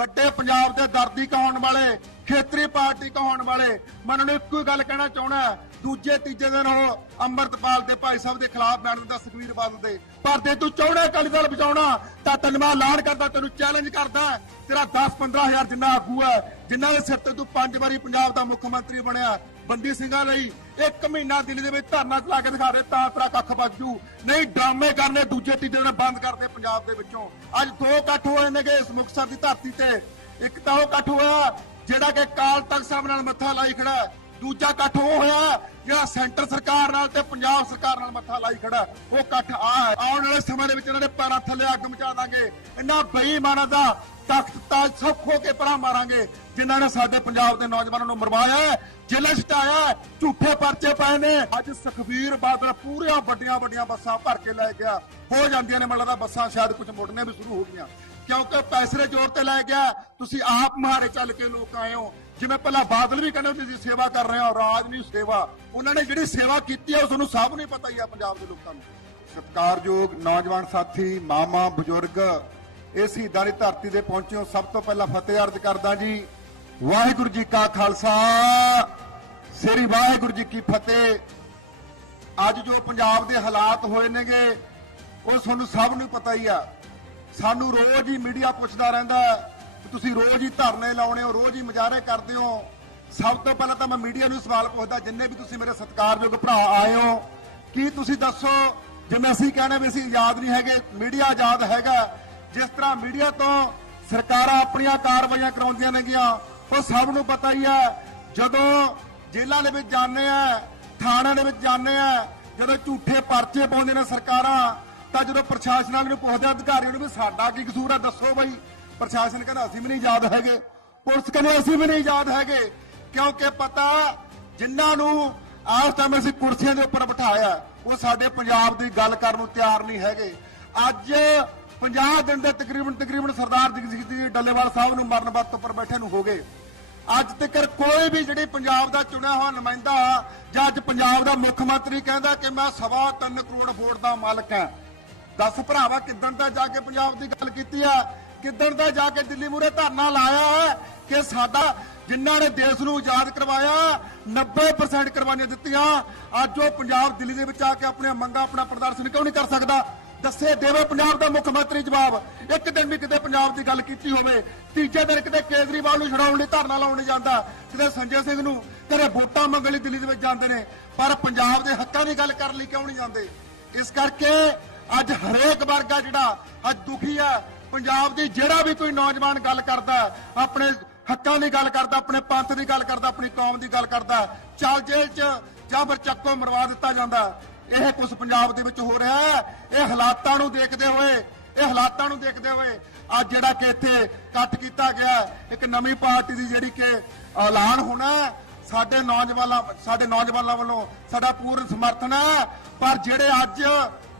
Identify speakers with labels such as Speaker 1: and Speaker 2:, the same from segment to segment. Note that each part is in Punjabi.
Speaker 1: ਵੱਡੇ ਪੰਜਾਬ ਦੇ ਦਰਦੀ ਕਹਾਉਣ ਵਾਲੇ ਖੇਤਰੀ ਪਾਰਟੀ ਕਹਾਉਣ ਵਾਲੇ। ਮੈਂ ਉਹਨਾਂ ਨੂੰ ਇੱਕੋ ਹੀ ਗੱਲ ਕਹਿਣਾ ਚਾਹਣਾ ਦੂਜੇ, ਤੀਜੇ ਦਿਨ ਉਹ ਅੰਮ੍ਰਿਤਪਾਲ ਦੇ ਭਾਈ ਸਾਹਿਬ ਦੇ ਖਿਲਾਫ ਬੈਠ ਦਿੰਦਾ ਸੁਖਵੀਰ ਬਾਦਲ ਦੇ। ਪਰ ਜੇ ਤੂੰ ਚਾਹਣਾ ਅਕਾਲੀ ਦਲ ਬਚਾਉਣਾ, ਤਾਂ ਤੈਨੂੰ ਮੈਂ ਐਲਾਨ ਕਰਦਾ, ਤੈਨੂੰ ਚੈਲੰਜ ਕਰਦਾ, ਤੇਰਾ 10 15000 ਜਿੰਨਾ ਆਗੂ ਹੈ, ਜਿਨ੍ਹਾਂ ਦੇ ਸਿਰ ਤੇ ਤੂੰ ਪੰਜ ਵਾਰੀ ਪੰਜਾਬ ਦਾ ਮੁੱਖ ਮੰਤਰੀ ਬਣਿਆ, ਬੰਦੀ ਸਿੰਘਾਂ ਲਈ ਇੱਕ ਮਹੀਨਾ ਦਿੱਲੀ ਦੇ ਵਿੱਚ ਧਰਨਾ ਚਲਾ ਕੇ ਦਿਖਾ ਦੇ, ਤਾਂ ਤੇਰਾ ਕੱਖ ਬਚੂ ਨਹੀਂ, ਡਰਾਮੇ ਕਰਨੇ ਦੂਜੇ, ਤੀਜੇ ਦਿਨ ਬੰਦ ਕਰਦੇ ਪੰਜਾਬ ਦੇ ਵਿੱਚੋਂ। ਅੱਜ ਦੋ ਇਕੱਠ ਹੋਏ ਨੇਗੇ ਇਸ ਮੁਕਤਸਰ ਦੀ ਧਰਤੀ ਤੇ। ਇੱਕ ਤਾਂ ਉਹ ਇਕੱਠ ਹੋਇਆ ਜਿਹੜਾ ਕਿ ਕਾਲ ਤਖਤ ਸਾਹਿਬ ਨਾਲ ਮੱਥਾ ਲਾਈ ਖੜਾ ਦੂਜਾ ਇਕੱਠ ਉਹ ਹੋਇਆ, ਜਿਹੜਾ ਸੈਂਟਰ ਸਰਕਾਰ ਨਾਲ ਤੇ ਪੰਜਾਬ ਸਰਕਾਰ ਨਾਲ ਮੱਥਾ ਲਾਈ ਖੜਾ ਉਹ ਇਕੱਠ ਆ ਹੈ। ਆਉਣ ਵਾਲੇ ਸਮੇਂ ਦੇ ਵਿੱਚ ਇਹਨਾਂ ਦੇ ਪੈਰਾਂ ਥੱਲੇ ਅੱਗ ਮਚਾ ਦਾਂਗੇ, ਇਹਨਾਂ ਬੇਈਮਾਨਾਂ ਦਾ ਤਖਤ ਤਾਜ ਸਭ ਖੋ ਕੇ ਪਰਾਂ ਮਾਰਾਂਗੇ, ਜਿਨ੍ਹਾਂ ਨੇ ਸਾਡੇ ਪੰਜਾਬ ਦੇ ਨੌਜਵਾਨਾਂ ਨੂੰ ਮਰਵਾਇਆ ਜੇਲ੍ਹ ਛਟਾਇਆ ਝੂਠੇ ਪਰਚੇ ਪਏ ਨੇ। ਅੱਜ ਸੁਖਬੀਰ ਬਾਦਲ ਪੂਰੀਆਂ ਵੱਡੀਆਂ ਵੱਡੀਆਂ ਬੱਸਾਂ ਭਰ ਕੇ ਲੈ ਗਿਆ। ਹੋ ਜਾਂਦੀਆਂ ਨੇ, ਮੈਨੂੰ ਲੱਗਦਾ ਬੱਸਾਂ ਸ਼ਾਇਦ ਕੁਝ ਮੁੜਨੇ ਵੀ ਸ਼ੁਰੂ ਹੋ ਗਈਆਂ। ਕਿਉਂਕਿ ਪੈਸਰੇ ਦੇ ਜ਼ੋਰ ਤੇ ਲੈ ਗਿਆ, ਤੁਸੀਂ ਆਪ ਮਹਾਰੇ ਚੱਲ ਕੇ ਲੋਕ ਆਏ ਹੋ। ਜਿਵੇਂ ਪਹਿਲਾਂ ਬਾਦਲ ਵੀ ਕਹਿੰਦੇ ਤੁਸੀਂ ਸੇਵਾ ਕਰ ਰਹੇ ਹੋ, ਰਾਜ ਨਹੀਂ, ਸੇਵਾ। ਉਹਨਾਂ ਨੇ ਜਿਹੜੀ ਸੇਵਾ ਕੀਤੀ ਹੈ ਉਹ ਤੁਹਾਨੂੰ ਸਭ ਨੂੰ ਪਤਾ ਹੀ ਹੈ ਪੰਜਾਬ ਦੇ ਲੋਕਾਂ ਨੂੰ। ਸਤਿਕਾਰਯੋਗ ਨੌਜਵਾਨ ਸਾਥੀ, ਮਾਮਾ, ਬਜ਼ੁਰਗ, ਇਹ ਸ਼ਹੀਦਾਂ ਦੀ ਧਰਤੀ ਤੇ ਪਹੁੰਚਿਓ ਸਭ ਤੋਂ ਪਹਿਲਾਂ ਫਤਿਹ ਅਰਜ਼ ਕਰਦਾ ਜੀ, ਵਾਹਿਗੁਰੂ ਜੀ ਕਾ ਖਾਲਸਾ। ਸ੍ਰੀ ਵਾਹਿਗੁਰੂ ਜੀ ਕੀ ਫਤਿਹ। ਅੱਜ ਜੋ ਪੰਜਾਬ ਦੇ ਹਾਲਾਤ ਹੋਏ ਨੇਗੇ, ਉਹ ਤੁਹਾਨੂੰ ਸਭ ਨੂੰ ਪਤਾ ਹੀ ਆ। ਸਾਨੂੰ ਰੋਜ਼ ਹੀ ਮੀਡੀਆ ਪੁੱਛਦਾ ਰਹਿੰਦਾ ਤੁਸੀਂ ਰੋਜ਼ ਹੀ ਧਰਨੇ ਲਾਉਣੇ ਹੋ, ਰੋਜ਼ ਹੀ ਮੁਜ਼ਾਹਰੇ ਕਰਦੇ ਹੋ। ਸਭ ਤੋਂ ਪਹਿਲਾਂ ਤਾਂ ਮੈਂ ਮੀਡੀਆ ਨੂੰ ਸਵਾਲ ਪੁੱਛਦਾ, ਜਿੰਨੇ ਵੀ ਤੁਸੀਂ ਮੇਰੇ ਸਤਿਕਾਰਯੋਗ ਭਰਾ ਆਏ ਹੋ, ਕੀ ਤੁਸੀਂ ਦੱਸੋ? ਜਿਵੇਂ ਅਸੀਂ ਕਹਿੰਦੇ ਵੀ ਅਸੀਂ ਆਜ਼ਾਦ ਨਹੀਂ ਹੈਗੇ, ਮੀਡੀਆ ਆਜ਼ਾਦ ਹੈਗਾ। ਜਿਸ ਤਰ੍ਹਾਂ ਮੀਡੀਆ ਤੋਂ ਸਰਕਾਰਾਂ ਆਪਣੀਆਂ ਕਾਰਵਾਈਆਂ ਕਰਾਉਂਦੀਆਂ ਨੇਗੀਆਂ, ਉਹ ਸਭ ਨੂੰ ਪਤਾ ਹੀ ਹੈ, ਜਦੋਂ ਜੇਲ੍ਹਾਂ ਦੇ ਵਿੱਚ ਜਾਂਦੇ ਆ, ਥਾਣਿਆਂ ਦੇ ਵਿੱਚ ਜਾਂਦੇ ਆ, ਜਦੋਂ ਝੂਠੇ ਪਰਚੇ ਪਾਉਂਦੇ ਨੇ ਸਰਕਾਰਾਂ ਤਾਂ ਜਦੋਂ ਪ੍ਰਸ਼ਾਸਨਾਂ ਨੂੰ ਪੁੱਛਦੇ ਅਧਿਕਾਰੀਆਂ ਨੂੰ ਵੀ ਸਾਡਾ ਕੀ ਕਸੂਰ ਆ, ਦੱਸੋ ਬਈ। ਪ੍ਰਸ਼ਾਸਨ ਕਹਿੰਦਾ, ਅਸੀਂ ਵੀ ਨਹੀਂ ਯਾਦ ਹੈਗੇ। ਪੁਲਿਸ ਕਹਿੰਦੇ, ਅਸੀਂ ਵੀ ਨਹੀਂ ਯਾਦ ਹੈਗੇ। ਕਿਉਂਕਿ ਪਤਾ, ਜਿਨ੍ਹਾਂ ਨੂੰ ਆਸ ਟਾਈਮ ਅਸੀਂ ਕੁਰਸੀਆਂ ਦੇ ਉੱਪਰ ਬਿਠਾਇਆ, ਉਹ ਸਾਡੇ ਪੰਜਾਬ ਦੀ ਗੱਲ ਕਰਨ ਨੂੰ ਤਿਆਰ ਨਹੀਂ ਹੈਗੇ। ਅੱਜ 50 ਦਿਨ ਦੇ ਤਕਰੀਬਨ ਤਕਰੀਬਨ ਸਰਦਾਰ ਜਗਜੀਤ ਜੀ ਡੱਲੇਵਾਲ ਸਾਹਿਬ ਨੂੰ ਮਰਨ ਵਰਤ ਉੱਪਰ ਬੈਠੇ ਨੂੰ ਹੋ ਗਏ। ਅੱਜ ਤੱਕ ਕੋਈ ਵੀ ਜਿਹੜੀ ਪੰਜਾਬ ਦਾ ਚੁਣਿਆ ਹੋਇਆ ਨੁਮਾਇੰਦਾ, ਜਾਂ ਅੱਜ ਪੰਜਾਬ ਦਾ ਮੁੱਖ ਮੰਤਰੀ ਕਹਿੰਦਾ ਕਿ ਮੈਂ ਸਵਾ ਤਿੰਨ ਕਰੋੜ ਵੋਟ ਦਾ ਮਾਲਕ ਹਾਂ। ਦੱਸ ਭਰਾਵਾ, ਕਿੱਦਣ ਦਾ ਜਾ ਕੇ ਪੰਜਾਬ ਦੀ ਗੱਲ ਕੀਤੀ ਆ? ਕਿੱਦਣ ਦਾ ਜਾ ਕੇ ਦਿੱਲੀ ਮੂਰੇ ਧਰਨਾ ਲਾਇਆ ਹੈ ਕਿ ਸਾਡਾ ਜਿਨ੍ਹਾਂ ਨੇ ਦੇਸ਼ ਨੂੰ ਆਜ਼ਾਦ ਕਰਵਾਇਆ 90% ਕੁਰਬਾਨੀਆਂ ਦਿੱਤੀਆਂ, ਅੱਜ ਉਹ ਪੰਜਾਬ ਦਿੱਲੀ ਦੇ ਵਿੱਚ ਆ ਕੇ ਆਪਣੀਆਂ ਮੰਗਾਂ ਆਪਣਾ ਪ੍ਰਦਰਸ਼ਨ ਕਿਉਂ ਨਹੀਂ ਕਰ ਸਕਦਾ? ਦੱਸੇ ਦੇਵੇ ਪੰਜਾਬ ਦਾ ਮੁੱਖ ਮੰਤਰੀ ਜਵਾਬ। ਇੱਕ ਦਿਨ ਵੀ ਕਿਤੇ ਪੰਜਾਬ ਦੀ ਗੱਲ ਕੀਤੀ ਹੋਵੇ, ਤੀਜੇ ਦਿਨ ਕਿਤੇ ਕੇਜਰੀਵਾਲ ਨੂੰ ਛਡਾਉਣ ਲਈ ਧਰਨਾ ਲਾਉਣ ਨਹੀਂ ਜਾਂਦਾ, ਕਿਤੇ ਸੰਜੇ ਸਿੰਘ ਨੂੰ ਕਦੇ ਵੋਟਾਂ ਮੰਗਣ ਲਈ ਦਿੱਲੀ ਦੇ ਵਿੱਚ ਜਾਂਦੇ ਨੇ, ਪਰ ਪੰਜਾਬ ਦੇ ਹੱਕਾਂ ਦੀ ਗੱਲ ਕਰਨ ਲਈ ਕਿਉਂ ਨਹੀਂ ਜਾਂਦੇ? ਇਸ ਕਰਕੇ ਅੱਜ ਹਰੇਕ ਵਰਗਾ ਜਿਹੜਾ, ਅੱਜ ਦੁਖੀ ਆ। ਪੰਜਾਬ ਦੀ ਜਿਹੜਾ ਵੀ ਕੋਈ ਨੌਜਵਾਨ ਗੱਲ ਕਰਦਾ, ਆਪਣੇ ਹੱਕਾਂ ਦੀ ਗੱਲ ਕਰਦਾ, ਆਪਣੇ ਪੰਥ ਦੀ ਗੱਲ ਕਰਦਾ, ਆਪਣੀ ਕੌਮ ਦੀ ਗੱਲ ਕਰਦਾ, ਚੱਲ ਜੇਲ੍ਹ 'ਚ ਜਾਂ ਫਿਰ ਚੱਕੋ ਮਰਵਾ ਦਿੱਤਾ ਜਾਂਦਾ। ਇਹ ਕੁਝ ਪੰਜਾਬ ਦੇ ਵਿੱਚ ਹੋ ਰਿਹਾ ਹੈ। ਇਹ ਹਾਲਾਤਾਂ ਨੂੰ ਦੇਖਦੇ ਹੋਏ, ਇਹ ਹਾਲਾਤਾਂ ਨੂੰ ਦੇਖਦੇ ਹੋਏ ਅੱਜ ਜਿਹੜਾ ਕਿ ਇੱਥੇ ਇਕੱਠ ਕੀਤਾ ਗਿਆ ਇੱਕ ਨਵੀਂ ਪਾਰਟੀ ਦੀ ਜਿਹੜੀ ਕਿ ਐਲਾਨ ਹੋਣਾ ਸਾਡੇ ਨੌਜਵਾਨਾਂ ਸਾਡੇ ਨੌਜਵਾਨਾਂ ਵੱਲੋਂ ਸਾਡਾ ਪੂਰਨ ਸਮਰਥਨ ਹੈ। ਪਰ ਜਿਹੜੇ ਅੱਜ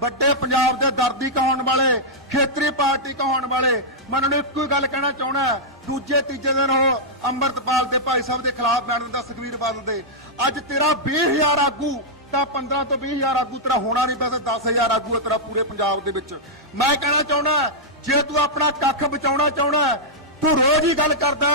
Speaker 1: ਵੱਡੇ ਪੰਜਾਬ ਦੇ ਦਰਦੀ ਕਹਾਉਣ ਵਾਲੇ, ਖੇਤਰੀ ਪਾਰਟੀ ਕਹਾਉਣ ਵਾਲੇ, ਮੈਂ ਉਹਨਾਂ ਨੂੰ ਇੱਕੋ ਹੀ ਗੱਲ ਕਹਿਣਾ ਚਾਹਣਾ ਦੂਜੇ, ਤੀਜੇ ਦਿਨ ਉਹ ਅੰਮ੍ਰਿਤਪਾਲ ਦੇ ਭਾਈ ਸਾਹਿਬ ਦੇ ਖਿਲਾਫ ਬੈਠ ਦਿੰਦਾ ਸੁਖਵੀਰ ਬਾਦਲ ਦੇ। ਅੱਜ ਤੇਰਾ 20000 ਆਗੂ, ਤਾਂ 15 ਤੋਂ 20000 ਆਗੂ ਤੇਰਾ ਹੋਣਾ ਨਹੀਂ ਵੈਸੇ 10000 ਆਗੂ ਹੈ ਤੇਰਾ ਪੂਰੇ ਪੰਜਾਬ ਦੇ ਵਿੱਚ। ਮੈਂ ਕਹਿਣਾ ਚਾਹਣਾ ਜੇ ਤੂੰ ਆਪਣਾ ਕੱਖ ਬਚਾਉਣਾ ਚਾਹਣਾ ਤੂੰ ਰੋਜ਼ ਹੀ ਗੱਲ ਕਰਦਾ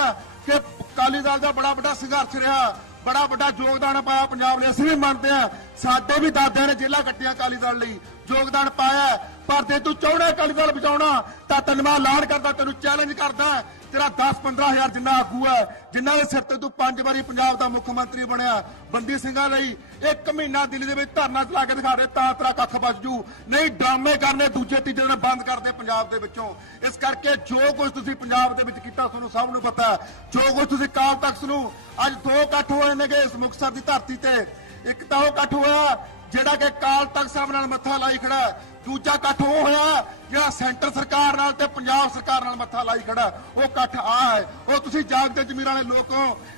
Speaker 1: ਕਿ ਅਕਾਲੀ ਦਲ ਦਾ ਬੜਾ ਵੱਡਾ ਸੰਘਰਸ਼ ਰਿਹਾ। ਬੜਾ ਵੱਡਾ ਯੋਗਦਾਨ ਪਾਇਆ ਪੰਜਾਬ ਲਈ ਅਸੀਂ ਵੀ ਮੰਨਦੇ ਆ ਸਾਡੇ ਵੀ ਦਾਦਿਆਂ ਨੇ ਜੇਲ੍ਹਾਂ ਕੱਟਿਆ ਅਕਾਲੀ ਦਲ ਲਈ। ਯੋਗਦਾਨ ਪਾਇਆ ਪਰ ਜੇ ਤੂੰ ਚਾਹਣਾ ਅਕਾਲੀ ਦਲ ਬਚਾਉਣਾ, ਤਾਂ ਤੈਨੂੰ ਮੈਂ ਐਲਾਨ ਕਰਦਾ, ਤੈਨੂੰ ਚੈਲੰਜ ਕਰਦਾ। ਤੇਰਾ 10 15000 ਜਿੰਨਾ ਆਗੂ ਹੈ, ਜਿਨ੍ਹਾਂ ਦੇ ਸਿਰ ਤੇ ਤੂੰ ਪੰਜ ਵਾਰੀ ਪੰਜਾਬ ਦਾ ਮੁੱਖ ਮੰਤਰੀ ਬਣਿਆ, ਬੰਦੀ ਸਿੰਘਾਂ ਲਈ ਇੱਕ ਮਹੀਨਾ ਦਿੱਲੀ ਦੇ ਵਿੱਚ ਧਰਨਾ ਚਲਾ ਕੇ ਦਿਖਾ ਦੇ, ਤਾਂ ਤੇਰਾ ਕੱਖ ਬਚ ਜੂ। ਨਹੀਂ, ਡਰਾਮੇ ਕਰਨੇ ਦੂਜੇ ਤੀਜੇ ਦਿਨ ਬੰਦ ਕਰਦੇ ਪੰਜਾਬ ਦੇ ਵਿੱਚੋਂ। ਇਸ ਕਰਕੇ ਜੋ ਕੁਝ ਤੁਸੀਂ ਪੰਜਾਬ ਦੇ ਵਿੱਚ ਕੀਤਾ, ਤੁਹਾਨੂੰ ਸਭ ਨੂੰ ਪਤਾ ਜੋ ਕੁਝ ਤੁਸੀਂ ਕਾਲ ਤਖਤ ਨੂੰ ਅੱਜ ਦੋ ਇਕੱਠ ਹੋਏ ਨੇਗੇ ਇਸ ਮੁਕਤਸਰ ਦੀ ਧਰਤੀ ਤੇ, ਇੱਕ ਤਾਂ ਉਹ ਇਕੱਠ ਹੋਇਆ, ਜਿਹੜਾ ਕਿ ਕਾਲ ਤਖਤ ਸਾਹਿਬ ਨਾਲ ਮੱਥਾ ਲਾਈ ਖੜਾ ਦੂਜਾ ਇਕੱਠ ਉਹ ਹੋਇਆ, ਜਿਹੜਾ ਸੈਂਟਰ ਸਰਕਾਰ ਨਾਲ ਤੇ ਪੰਜਾਬ ਸਰਕਾਰ ਨਾਲ ਮੱਥਾ ਲਾਈ ਖੜਾ ਉਹ ਇਕੱਠ ਆ ਹੈ। ਉਹ ਤੁਸੀਂ ਜਾਗਦੇ ਜ਼ਮੀਰ ਵਾਲੇ ਲੋਕ,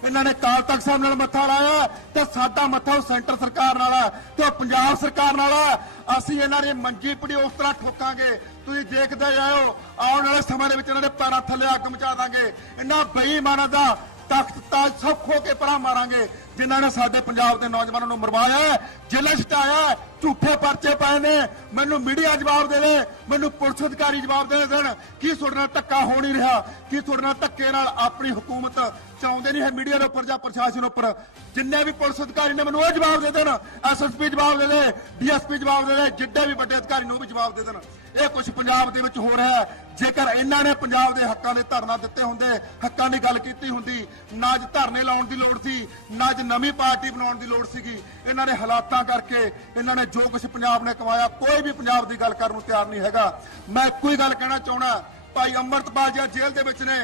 Speaker 1: ਇਹਨਾਂ ਨੇ ਕਾਲ ਤਖਤ ਸਾਹਿਬ ਨਾਲ ਮੱਥਾ ਲਾਇਆ ਤੇ ਸਾਡਾ ਮੱਥਾ ਉਹ ਸੈਂਟਰ ਸਰਕਾਰ ਨਾਲ ਹੈ ਤੇ ਉਹ ਪੰਜਾਬ ਸਰਕਾਰ ਨਾਲ ਹੈ। ਅਸੀਂ ਇਹਨਾਂ ਦੀ ਮੰਜੀ ਪੜੀ ਉਸ ਤਰ੍ਹਾਂ ਠੋਕਾਂਗੇ। ਤੁਸੀਂ ਦੇਖਦੇ ਜਾਓ ਆਉਣ ਵਾਲੇ ਸਮੇਂ ਦੇ ਵਿੱਚ ਇਹਨਾਂ ਦੇ ਪੈਰਾਂ ਥੱਲੇ ਅੱਗ ਮਚਾ ਦਾਂਗੇ। ਇਹਨਾਂ ਬੇਈਮਾਨਾਂ ਦਾ ਤਖਤ ਤਾਜ ਸਭ ਖੋ ਕੇ ਪਰਾਂ ਮਾਰਾਂਗੇ। ਜਿਨ੍ਹਾਂ ਨੇ ਸਾਡੇ ਪੰਜਾਬ ਦੇ ਨੌਜਵਾਨਾਂ ਨੂੰ ਮਰਵਾਇਆ ਜੇਲ੍ਹਾਂ 'ਚ ਟਾਇਆ ਝੂਠੇ ਪਰਚੇ ਪਾਏ ਨੇ। ਮੈਨੂੰ ਮੀਡੀਆ ਜਵਾਬ ਦੇਵੇ ਮੈਨੂੰ ਪੁਲਿਸ ਅਧਿਕਾਰੀ ਜਵਾਬ ਦੇ ਦੇਣ। ਕੀ ਤੁਹਾਡੇ ਨਾਲ ਧੱਕਾ ਹੋ ਨਹੀਂ ਰਿਹਾ? ਕੀ ਤੁਹਾਡੇ ਨਾਲ ਧੱਕੇ ਨਾਲ ਆਪਣੀ ਹਕੂਮਤ ਚਾਹੁੰਦੇ ਨਹੀਂ ਹੈ ਮੀਡੀਆ ਦੇ ਉੱਪਰ ਜਾਂ ਪ੍ਰਸ਼ਾਸਨ ਉੱਪਰ? ਜਿੰਨੇ ਵੀ ਪੁਲਿਸ ਅਧਿਕਾਰੀ ਨੇ ਮੈਨੂੰ ਉਹ ਜਵਾਬ ਦੇ ਦੇਣ ਐਸਐਸਪੀ ਜਵਾਬ ਦੇ ਦੇ ਡੀਐਸਪੀ ਜਵਾਬ ਦੇ ਦੇ, ਜਿੱਡੇ ਵੀ ਵੱਡੇ ਅਧਿਕਾਰੀ ਨੂੰ ਉਹ ਵੀ ਜਵਾਬ ਦੇ ਦੇਣ। ਇਹ ਕੁਝ ਪੰਜਾਬ ਦੇ ਵਿੱਚ ਹੋ ਰਿਹਾ ਜੇਕਰ ਇਹਨਾਂ ਨੇ ਪੰਜਾਬ ਦੇ ਹੱਕਾਂ ਦੇ ਧਰਨਾ ਦਿੱਤੇ ਹੁੰਦੇ, ਹੱਕਾਂ ਦੀ ਗੱਲ ਕੀਤੀ ਹੁੰਦੀ, ਨਾ ਅੱਜ ਧਰਨੇ ਲਾਉਣ ਦੀ ਲੋੜ ਸੀ, ਨਾ ਅੱਜ ਨਵੀਂ ਪਾਰਟੀ ਬਣਾਉਣ ਦੀ ਲੋੜ ਸੀਗੀ। ਇਹਨਾਂ ਨੇ ਹਾਲਾਤਾਂ ਕਰਕੇ ਇਹਨਾਂ ਨੇ ਜੋ ਕੁਝ ਪੰਜਾਬ ਨੇ ਕਮਾਇਆ, ਕੋਈ ਵੀ ਪੰਜਾਬ ਦੀ ਗੱਲ ਕਰਨ ਨੂੰ ਤਿਆਰ ਨਹੀਂ ਹੈਗਾ। ਮੈਂ ਇੱਕੋ ਹੀ ਗੱਲ ਕਹਿਣਾ ਚਾਹਣਾ ਭਾਈ ਅੰਮ੍ਰਿਤਪਾਲ ਜੀ ਜੇਲ੍ਹ ਦੇ ਵਿੱਚ ਨੇ।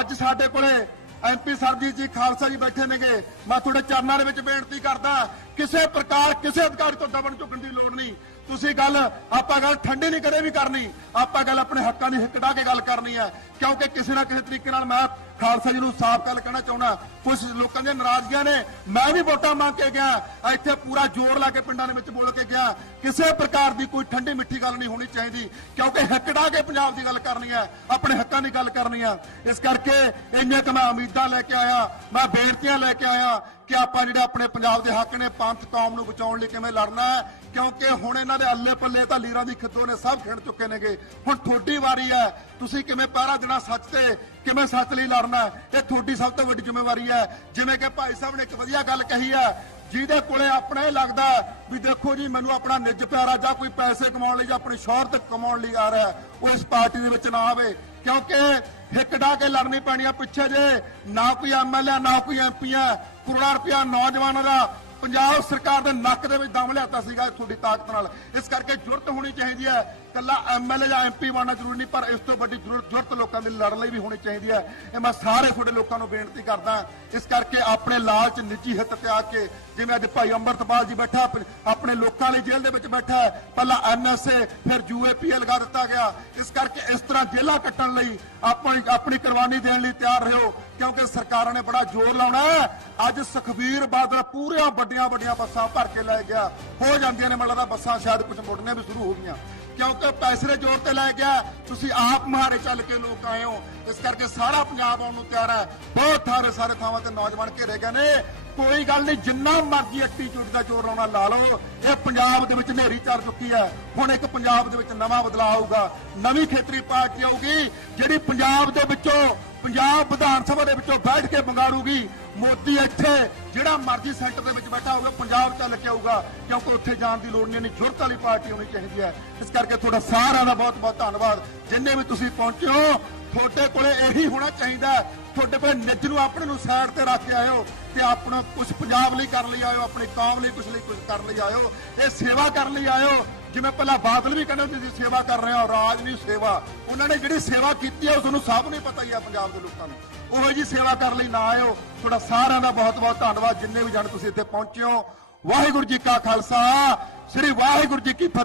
Speaker 1: ਅੱਜ ਸਾਡੇ ਕੋਲੇ ਐਮਪੀ ਸਰਜੀਤ ਜੀ ਖਾਲਸਾ ਜੀ ਬੈਠੇ ਨੇਗੇ। ਮੈਂ ਤੁਹਾਡੇ ਚਰਨਾਂ ਦੇ ਵਿੱਚ ਬੇਨਤੀ ਕਰਦਾ, ਕਿਸੇ ਪ੍ਰਕਾਰ ਕਿਸੇ ਅਧਿਕਾਰੀ ਤੋਂ ਦਬਣ ਝੁਕਣ ਦੀ ਲੋੜ ਨਹੀਂ। ਤੁਸੀਂ ਗੱਲ ਆਪਾਂ ਗੱਲ ਠੰਡੀ ਨਹੀਂ ਕਦੇ ਵੀ ਕਰਨੀ। ਆਪਾਂ ਗੱਲ ਆਪਣੇ ਹੱਕਾਂ ਦੀ ਹਿੱਕ ਢਾ ਕੇ ਗੱਲ ਕਰਨੀ ਹੈ ਕਿਉਂਕਿ ਕਿਸੇ ਨਾ ਕਿਸੇ ਤਰੀਕੇ ਨਾਲ ਮੈਂ ਖਾਲਸਾ ਜੀ ਨੂੰ ਸਾਫ਼ ਗੱਲ ਕਹਿਣਾ ਚਾਹੁੰਦਾ। ਕੁਝ ਲੋਕਾਂ ਦੀਆਂ ਨਾਰਾਜ਼ਗੀਆਂ ਨੇ, ਮੈਂ ਵੀ ਵੋਟਾਂ ਮੰਗ ਕੇ ਗਿਆ। ਇੱਥੇ ਪੂਰਾ ਜ਼ੋਰ ਲਾ ਕੇ ਪਿੰਡਾਂ ਦੇ ਵਿੱਚ ਬੋਲ ਕੇ ਗਿਆ। ਕਿਸੇ ਪ੍ਰਕਾਰ ਦੀ ਕੋਈ ਠੰਡੀ ਮਿੱਠੀ ਗੱਲ ਨਹੀਂ ਹੋਣੀ ਚਾਹੀਦੀ। ਕਿਉਂਕਿ ਹਿੱਕ ਢਾ ਕੇ ਪੰਜਾਬ ਦੀ ਗੱਲ ਕਰਨੀ ਹੈ ਆਪਣੇ ਹੱਕਾਂ ਦੀ ਗੱਲ ਕਰਨੀ ਹੈ ਇਸ ਕਰਕੇ ਇੰਨੇ ਕੁ ਮੈਂ ਉਮੀਦਾਂ ਲੈ ਕੇ ਆਇਆ। ਮੈਂ ਬੇਨਤੀਆਂ ਲੈ ਕੇ ਆਇਆ ਕਿ ਆਪਾਂ ਜਿਹੜੇ ਆਪਣੇ ਪੰਜਾਬ ਦੇ ਹੱਕ ਨੇ ਪੰਥ ਕੌਮ ਨੂੰ ਬਚਾਉਣ ਲਈ ਕਿਵੇਂ ਲੜਨਾ ਹੈ, ਕਿਉਂਕਿ ਹੁਣ ਇਹਨਾਂ ਦੇ ਅੱਲੇ ਪੱਲੇ ਤਾਂ ਲੀਰਾਂ ਦੀ ਖਿੱਦੋ ਨੇ ਸਭ ਖਿੰਡ ਚੁੱਕੇ ਨੇਗੇ। ਹੁਣ ਤੁਹਾਡੀ ਵਾਰੀ ਹੈ, ਤੁਸੀਂ ਕਿਵੇਂ ਪਹਿਰਾ ਦੇਣਾ ਸੱਚ ਤੇ ਕਿਵੇਂ ਸੱਚ ਲਈ ਲੜਨਾ ਇਹ ਤੁਹਾਡੀ ਸਭ ਤੋਂ ਵੱਡੀ ਜ਼ਿੰਮੇਵਾਰੀ ਹੈ। ਜਿਵੇਂ ਕਿ ਭਾਈ ਸਾਹਿਬ ਨੇ ਇੱਕ ਵਧੀਆ ਗੱਲ ਕਹੀ ਹੈ, ਜਿਹਦੇ ਕੋਲੇ ਆਪਣਾ ਇਹ ਲੱਗਦਾ ਵੀ ਦੇਖੋ ਜੀ, ਮੈਨੂੰ ਆਪਣਾ ਨਿੱਜ ਪਿਆਰਾ ਜਾਂ ਕੋਈ ਪੈਸੇ ਕਮਾਉਣ ਲਈ ਜਾਂ ਆਪਣੀ ਸ਼ੋਹਰਤ ਕਮਾਉਣ ਲਈ ਆ ਰਿਹਾ ਉਹ ਇਸ ਪਾਰਟੀ ਦੇ ਵਿੱਚ ਨਾ ਆਵੇ। ਕਿਉਂਕਿ ਹਿੱਕ ਢਾ ਕੇ ਲੜਨੀ ਪੈਣੀ ਆ ਪਿੱਛੇ ਜੇ। ਨਾ ਕੋਈ ਐਮਐਲਏ ਨਾ ਕੋਈ ਐਮਪੀ ਹੈ ਕਰੋੜਾਂ ਰੁਪਇਆ ਨੌਜਵਾਨਾਂ ਦਾ ਪੰਜਾਬ ਸਰਕਾਰ ਦੇ ਨੱਕ ਦੇ ਵਿੱਚ ਦਮ ਲਿਆਤਾ ਸੀਗਾ ਤੁਹਾਡੀ ਤਾਕਤ ਨਾਲ। ਇਸ ਕਰਕੇ ਜੁਰਤ ਹੋਣੀ ਚਾਹੀਦੀ ਹੈ ਕੱਲਾ ਐਮਐਲਏ ਜਾਂ ਐਮਪੀ ਬਣਨਾ ਜ਼ਰੂਰੀ ਨਹੀਂ, ਪਰ ਇਸ ਤੋਂ ਵੱਡੀ ਜ਼ਰੂਰਤ ਜੁਰਤ ਲੋਕਾਂ ਦੇ ਲੜਨ ਲਈ ਵੀ ਹੋਣੀ ਚਾਹੀਦੀ ਹੈ ਇਹ ਮੈਂ ਸਾਰੇ ਤੁਹਾਡੇ ਲੋਕਾਂ ਨੂੰ ਬੇਨਤੀ ਕਰਦਾ ਇਸ ਕਰਕੇ ਆਪਣੇ ਲਾਲਚ, ਨਿੱਜੀ ਹਿੱਤ ਤੇ ਆ ਕੇ ਜਿਵੇਂ ਅੱਜ ਭਾਈ ਅੰਮ੍ਰਿਤਪਾਲ ਜੀ ਬੈਠਾ, ਆਪਣੇ ਲੋਕਾਂ ਲਈ ਜੇਲ੍ਹ ਦੇ ਵਿੱਚ ਬੈਠਾ ਪਹਿਲਾਂ ਐਨਐਸਏ ਫਿਰ ਯੂਏਪੀਏ ਲਗਾ ਦਿੱਤਾ ਗਿਆ। ਇਸ ਕਰਕੇ ਇਸ ਤਰ੍ਹਾਂ ਜੇਲ੍ਹਾਂ ਕੱਟਣ ਲਈ ਆਪਣੀ ਆਪਣੀ ਕੁਰਬਾਨੀ ਦੇਣ ਲਈ ਤਿਆਰ ਰਹੋ ਕਿਉਂਕਿ ਸਰਕਾਰਾਂ ਨੇ ਬੜਾ ਜ਼ੋਰ ਲਾਉਣਾ ਅੱਜ ਸੁਖਬੀਰ ਬਾਦਲ ਪੂਰੀਆਂ ਵੱਡੀਆਂ ਵੱਡੀਆਂ ਬੱਸਾਂ ਭਰ ਕੇ ਲੈ ਗਿਆ। ਹੋ ਜਾਂਦੀਆਂ ਨੇ ਮਤਲਬ ਬੱਸਾਂ ਸ਼ਾਇਦ ਕੁਝ ਮੁੜਨੇ ਵੀ ਸ਼ੁਰੂ ਹੋ ਗਈਆਂ। ਕਿਉਂਕਿ ਪੈਸੇ ਦੇ ਜ਼ੋਰ ਤੇ ਲੈ ਗਿਆ। ਤੁਸੀਂ ਆਪ ਮਹਾਰੇ ਚੱਲ ਕੇ ਲੋਕ ਆਏ ਹੋ। ਇਸ ਕਰਕੇ ਸਾਰਾ ਪੰਜਾਬ ਆਉਣ ਨੂੰ ਤਿਆਰ ਹੈ। ਬਹੁਤ ਥਾਰੇ ਸਾਰੇ ਥਾਵਾਂ ਤੇ ਨੌਜਵਾਨ ਘੇਰੇ ਗਏ ਨੇ। ਕੋਈ ਗੱਲ ਨਹੀਂ, ਜਿੰਨਾ ਮਰਜ਼ੀ ਐਕਟੀਵਿਟੀ ਦਾ ਜ਼ੋਰ ਲਾਉਣਾ ਲਾ ਲਓ। ਇਹ ਪੰਜਾਬ ਦੇ ਵਿੱਚ ਹਨੇਰੀ ਚੱਲ ਚੁੱਕੀ ਹੈ। ਹੁਣ ਇੱਕ ਪੰਜਾਬ ਦੇ ਵਿੱਚ ਨਵਾਂ ਬਦਲਾਅ ਆਊਗਾ। ਨਵੀਂ ਖੇਤਰੀ ਪਾਰਟੀ ਆਊਗੀ, ਜਿਹੜੀ ਪੰਜਾਬ ਦੇ ਵਿੱਚੋਂ, ਪੰਜਾਬ ਵਿਧਾਨ ਸਭਾ ਦੇ ਵਿੱਚੋਂ ਬੈਠ ਕੇ ਬੰਗਾੜੂਗੀ ਮੋਦੀ ਇੱਥੇ ਜਿਹੜਾ ਮਰਜ਼ੀ ਸੈਂਟਰ ਦੇ ਵਿੱਚ ਬੈਠਾ ਹੋਵੇ, ਪੰਜਾਬ ਚੱਲ ਕੇ ਆਊਗਾ ਕਿਉਂਕਿ ਉੱਥੇ ਜਾਣ ਦੀ ਲੋੜ ਨਹੀਂ ਨਹੀਂ ਜੁਰਤ ਵਾਲੀ ਪਾਰਟੀ ਹੋਣੀ ਚਾਹੀਦੀ ਹੈ। ਇਸ ਕਰਕੇ ਤੁਹਾਡਾ ਸਾਰਿਆਂ ਦਾ ਬਹੁਤ ਬਹੁਤ ਧੰਨਵਾਦ। ਜਿੰਨੇ ਵੀ ਤੁਸੀਂ ਪਹੁੰਚੇ ਹੋ, ਤੁਹਾਡੇ ਕੋਲੇ ਇਹੀ ਹੋਣਾ ਚਾਹੀਦਾ ਤੁਹਾਡੇ ਕੋਲ ਨਿੱਜ ਨੂੰ ਆਪਣੇ ਨੂੰ ਸਾਈਡ ਤੇ ਰੱਖ ਕੇ ਆਇਓ ਤੇ ਆਪਣਾ ਕੁਝ ਪੰਜਾਬ ਲਈ ਕਰਨ ਲਈ ਆਇਓ ਆਪਣੀ ਕੌਮ ਲਈ ਕੁਝ ਲਈ ਕੁਝ ਕਰਨ ਲਈ ਆਇਓ ਇਹ ਸੇਵਾ ਕਰਨ ਲਈ ਆਇਓ ਜਿਵੇਂ ਪਹਿਲਾਂ ਬਾਦਲ ਵੀ ਕਹਿੰਦੇ ਹੁੰਦੇ ਸੀ, ਸੇਵਾ ਕਰ ਰਹੇ ਹੋ, ਰਾਜ ਨਹੀਂ ਸੇਵਾ। ਉਹਨਾਂ ਨੇ ਜਿਹੜੀ ਸੇਵਾ ਕੀਤੀ ਹੈ, ਉਹ ਤੁਹਾਨੂੰ ਸਭ ਨੂੰ ਪਤਾ ਹੀ ਹੈ ਪੰਜਾਬ ਦੇ ਲੋਕਾਂ ਨੂੰ। ਉਹੋ ਜੀ ਸੇਵਾ ਕਰਨ ਲਈ ਨਾ ਆਇਓ। ਤੁਹਾਡਾ ਸਾਰਿਆਂ ਦਾ ਬਹੁਤ ਬਹੁਤ ਧੰਨਵਾਦ। ਜਿੰਨੇ ਵੀ ਜਣ ਤੁਸੀਂ ਇੱਥੇ ਪਹੁੰਚੇ ਹੋ, ਵਾਹਿਗੁਰੂ ਜੀ ਕਾ ਖਾਲਸਾ। ਸ੍ਰੀ ਵਾਹਿਗੁਰੂ ਜੀ ਕੀ ਫਤਿਹ।